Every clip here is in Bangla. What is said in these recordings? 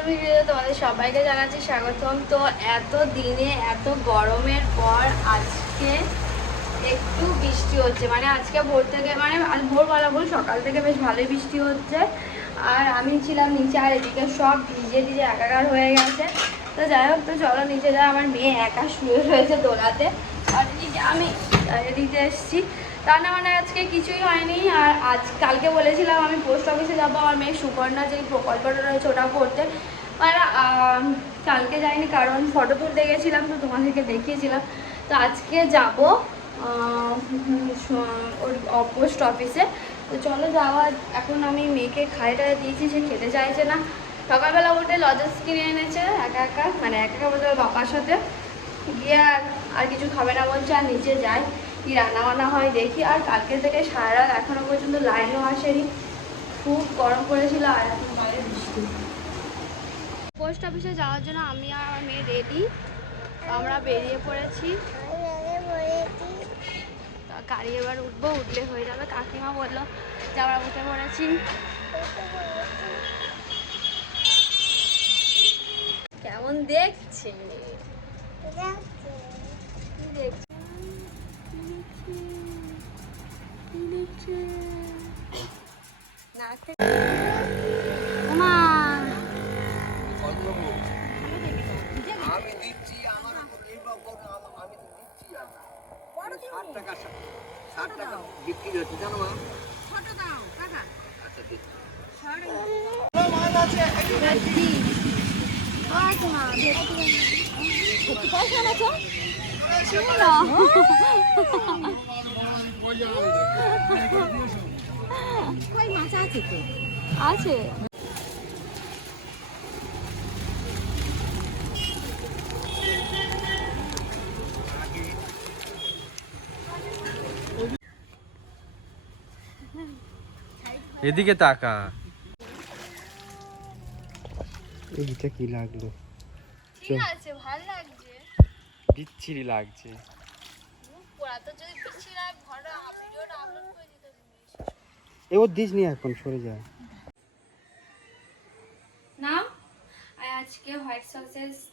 নতুন ভিডিওতে তোমাদের সবাইকে জানাচ্ছি স্বাগতম। তো এত দিনে, এত গরমের পর আজকে একটু বৃষ্টি হচ্ছে। মানে আজকে ভোর থেকে মানে আজ ভোরবেলা ভোর সকাল থেকে বেশ ভালোই বৃষ্টি হচ্ছে। আর আমি ছিলাম নিচে, আর এদিকে সব ভিজে ভিজে একাকার হয়ে গেছে। তো যাই হোক, তো চলো নিচে যা আমার মেয়ে একা শুয়ে রয়েছে দোলাতে। আর এদিকে আমি এদিকে এসেছি। রান্না বান্না আজকে কিছুই আজ কালকে বলেছিলাম আমি পোস্ট অফিসে যাব, আমার মেয়ে সুকন্যা যে প্রকল্পটা রয়েছে ওটা করতে। আর কালকে যাইনি কারণ ফটো তুলতে গেছিলাম, তো তোমাদেরকে দেখিয়েছিলাম। তো আজকে যাব ওর পোস্ট অফিসে তো চলো যাওয়া, এখন আমি মেয়েকে খাইটা দিয়েছি, সে খেতে চাইছে না। সকালবেলা উঠে লজেস কিনে এনেছে, একা একা মানে একা একা বলতে বাবার সাথে। গিয়ে আর কিছু খাবে না বলছে, আর নিচে যাই কি রান্না বান্না হয় দেখি। আর কালকে থেকে সারা রাত এখনও পর্যন্ত লাইনও আসেনি। খুব গরম পড়েছিল আর এখন বাইরে বৃষ্টি। পোস্ট অফিসে যাওয়ার জন্য আমি আর আমার মেয়ে রেডি আমরা বেরিয়ে পড়েছি। গাড়ি এবার উঠবো উঠলে হয়ে যাবে। কাকিমা বলল যে আমরা উঠে পড়েছি। কেমন দেখছে। কি দেখছে? আমি দিচ্ছি আমার নির্ভর করো আম- তো দিচ্ছি ষাট টাকা ষাট টাকা বিক্রি হচ্ছে জানো মা আচ্ছা দিচ্ছি ভেটকি কই মাছ আছে। তো আছে এদিকে তাকা। এইটা কি লাগল? ঠিক আছে ভালো বিচ্ছিরি লাগছে। পোড়া তো যদি বেশি রায় ভরা ভিডিওটা আপলোড করে দিতে এ ওর দিস নি এখন সরে যায় নাম? আজকে হোয়াইট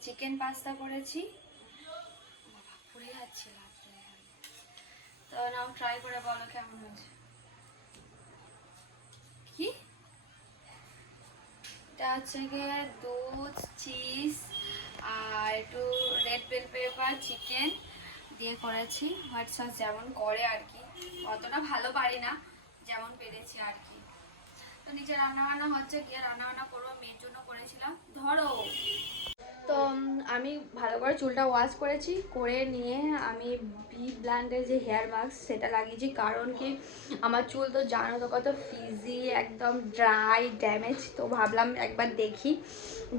চিকেন পাস্তা করেছি। পুড়ে যাচ্ছে তো নাও ট্রাই করে বলো কেমন হয়েছে। কি? এটা হচ্ছে গিয়ে দুধ চিজ আর একটু রেড বেল পেপার চিকেন দিয়ে করেছি। হোয়াইট সস যেমন করে আর কি। অতটা ভালো পারি না, যেমন পেরেছি আর কি। তো নিচে রান্না বান্না হচ্ছে, গিয়ে রান্না বান্না করব, মেয়ের জন্য করেছিলাম। ধরো। তো আমি ভালো করে চুলটা ওয়াশ করেছি, করে নিয়ে আমি বি ব্ল্যান্ডের যে হেয়ার মাস্ক সেটা লাগিয়েছি। কারণ কি, আমার চুল তো জানো তো কত ফিজি একদম ড্রাই ড্যামেজ তো ভাবলাম একবার দেখি।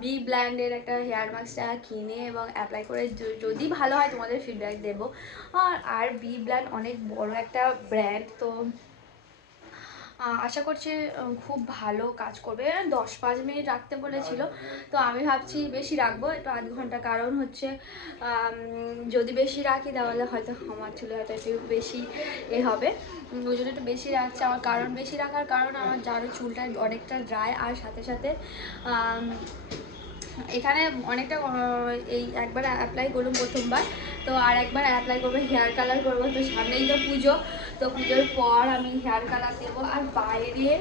বি ব্ল্যান্ডের একটা হেয়ার মাস্কটা কিনে এবং অ্যাপ্লাই করে যদি ভালো হয় তোমাদের ফিডব্যাক দেবো। আর আর বি ব্ল্যান্ড অনেক বড় একটা ব্র্যান্ড তো আশা করছি খুব ভালো কাজ করবে। দশ পাঁচ মিনিট রাখতে বলেছিল। তো আমি ভাবছি বেশি রাখব, একটু আধ ঘণ্টা। কারণ হচ্ছে যদি বেশি রাখি তাহলে হয়তো আমার চুলে হয়তো একটু বেশি এ হবে। ওই জন্য একটু বেশি রাখছে। আমার কারণ বেশি রাখার কারণ আমার যারও চুলটা অনেকটা ড্রাই আর সাথে সাথে এখানে অনেকটা এই একবার অ্যাপ্লাই করলাম প্রথমবার। তো আর একবার অ্যাপ্লাই করব হেয়ার কালার করব। তো সামনেই তো পুজো, তো পুজোর পর আমি হেয়ার কালার দেবো। আর বাইরে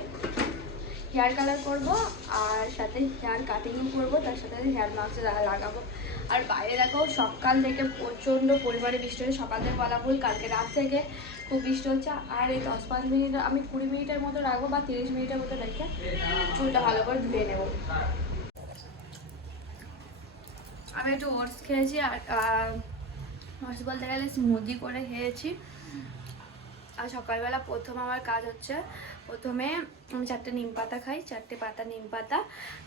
হেয়ার কালার করব, আর সাথে হেয়ার কাটিংও করব, তার সাথে হেয়ার মাস্ক লাগাবো। আর বাইরে দেখো, সকাল থেকে প্রচণ্ড পরিমাণে বৃষ্টি হচ্ছে। সকাল থেকে বলা ভুল কালকে রাত থেকে খুব বৃষ্টি হচ্ছে। আর এই দশ পাঁচ মিনিট, আমি কুড়ি মিনিটের মতো রাখব বা তিরিশ মিনিটের মতো রেখে চুলটা ভালো করে ধুয়ে নেব। আমি একটু ওটস খেয়েছি আর ওটস বলতে গেলে স্মুদি করে খেয়েছি। আর সকালবেলা প্রথম আমার কাজ হচ্ছে, প্রথমে আমি চারটে নিম পাতা খাই, চারটে পাতা নিম পাতা।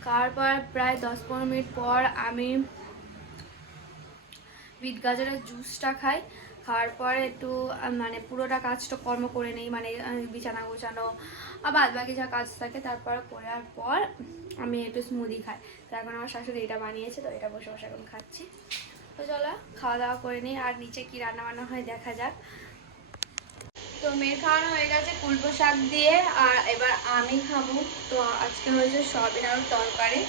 খাওয়ার পর প্রায় দশ পনেরো মিনিট পর আমি বিট গাজরের জুসটা খাই। খাওয়ার পর একটু মানে পুরোটা কাজটা কর্ম করে নেই মানে বিছানা গোছানো আর বাদ বাকি যা কাজ থাকে তারপর করার পর আমি একটু স্মুদি খাই। তো এখন আমার শাশুড়ি এটা বানিয়েছে, তো এটা বসে বসে এখন খাচ্ছি। তো চলো, খাওয়া দাওয়া করে নিই, আর নিচে কি রান্না বান্না হয় দেখা যাক। তো মেয়ের খাওয়ানো হয়ে গেছে কুলপো শাক দিয়ে, আর এবার আমি খাব। তো আজকে হয়েছে সয়াবিন আলুর তরকারি।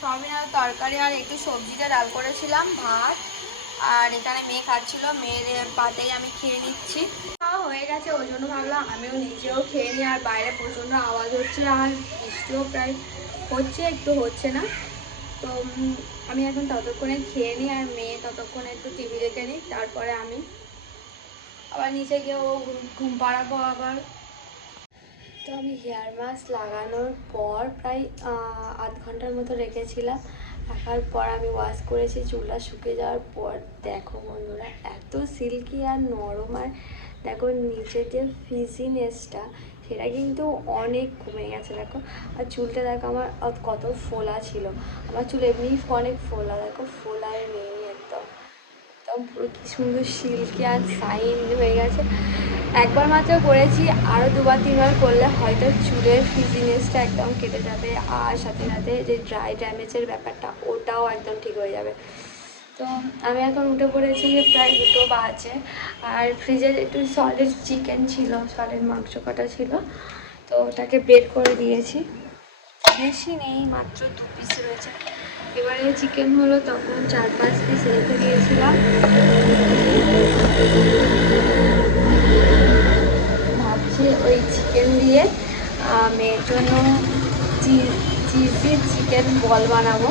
সয়াবিন আর তরকারি আর একটু সবজিটা ডাল করেছিলাম, ভাত আর এখানে মেয়ে খাচ্ছিল মেয়ের পাতেই আমি খেয়ে নিচ্ছি। খাওয়া হয়ে গেছে, ওই জন্য ভাবলাম আমিও নিজেও খেয়ে নিই, আর বাইরে প্রচণ্ড আওয়াজ হচ্ছে, আর বৃষ্টিও প্রায় হচ্ছে, একটু হচ্ছে না। তো আমি এখন ততক্ষণে খেয়ে নিই, আর মেয়ে ততক্ষণে একটু টিভি দেখে নিই তারপরে আমি আবার নিচে গিয়ে ও ঘুম- পাড়াবো আবার। তো আমি হেয়ার মাস্ক লাগানোর পর প্রায় আধ ঘণ্টার মতো রেখেছিলাম। রাখার পর আমি ওয়াশ করেছি, চুলটা শুকিয়ে যাওয়ার পর। দেখো বন্ধুরা, এত সিল্কি আর নরম আর দেখো নিচের যে ফিজিনেসটা সেটা কিন্তু অনেক কমে গেছে, দেখো। আর চুলটা দেখো আমার কত ফোলা ছিল। আমার চুল এমনি অনেক ফোলা, দেখো ফোলায় নেই একদম। একদম পুরো কি সুন্দর সিল্কি আর সাইন হয়ে গেছে। একবার মাত্র করেছি আরও দুবার, তিনবার করলে হয়তো চুলের ফিজিনেসটা একদম কেটে যাবে আর সাথে সাথে যে ড্রাই ড্যামেজের ব্যাপারটা, ওটাও একদম ঠিক হয়ে যাবে। তো আমি এখন উঠে পড়েছি, প্রায় দুটো বাজে, আর ফ্রিজে একটু সলিড চিকেন ছিল সলিড মাংস কাটা ছিল, তো ওটাকে বের করে দিয়েছি। বেশি নেই, মাত্র দু পিস রয়েছে। এবারে চিকেন হলো তখন চার পাঁচ পিস রেখে দিয়েছিলাম। মেয়ের জন্য চিজ চিজি চিকেন বল বানাবো।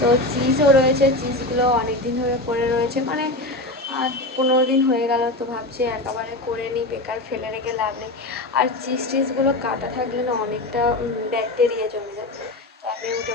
তো চিজও রয়েছে চিজগুলো অনেক দিন ধরে পড়ে রয়েছে। মানে আর পনেরো দিন হয়ে গেল তো ভাবছি একেবারে করে নিই, বেকার ফেলে রেখে লাভ নেই। আর চিজ টিজগুলো কাটা থাকলে না অনেকটা ব্যাকটেরিয়া জমে যায়। তো আমি উঠে